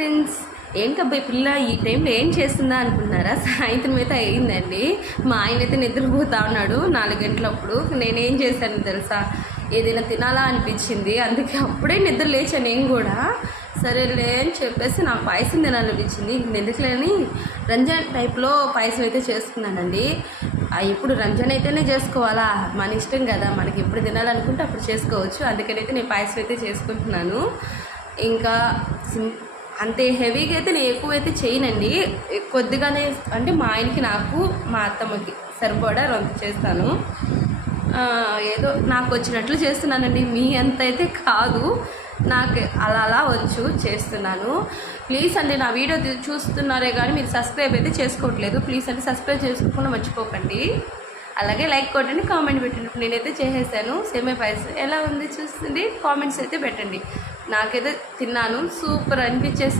Friends, ఏంటబ్బాయి పిల్ల ఈ టైంలో ఏం చేస్తుందా అనుకున్నారా? సాయంత్రం అయితే అయ్యిందండి. మా ఆయన అయితే నిద్రపోతా ఉన్నాడు 4 గంటలప్పుడు. నేనేం చేశాను తెలుసా, ఏదైనా తినాలా అనిపించింది, అందుకే అప్పుడే నిద్ర లేచాను నేను కూడా. సరేలే అని చెప్పేసి నాకు పాయసం తినాలనిపించింది. ఎందుకులేని రంజాన్ టైప్లో పాయసం అయితే చేసుకున్నానండి. ఇప్పుడు రంజాన్ అయితేనే చేసుకోవాలా, మన ఇష్టం కదా, మనకి ఎప్పుడు తినాలనుకుంటే అప్పుడు చేసుకోవచ్చు. అందుకనైతే నేను పాయసం అయితే చేసుకుంటున్నాను. ఇంకా అంతే హెవీగా అయితే నేను ఎక్కువైతే చేయనండి, కొద్దిగానే, అంటే మా ఆయనకి, నాకు, మా అత్తమ్మకి సరిపడా రొంత చేస్తాను. ఏదో నాకు వచ్చినట్లు చేస్తున్నానండి, మీ అంత అయితే కాదు, నాకు అలా అలా వచ్చు చేస్తున్నాను. ప్లీజ్ అండి, నా వీడియో చూస్తున్నారే కానీ మీరు సబ్స్క్రైబ్ అయితే చేసుకోవట్లేదు. ప్లీజ్ అంటే సబ్స్క్రైబ్ చేసుకోకుండా మర్చిపోకండి. అలాగే లైక్ కొట్టండి, కామెంట్ పెట్టండి. నేనైతే చేసేసాను. సేమియా పాయసం ఎలా ఉంది చూస్తుంది, కామెంట్స్ అయితే పెట్టండి. నాకైతే తిన్నాను, సూపర్ అనిపించేసి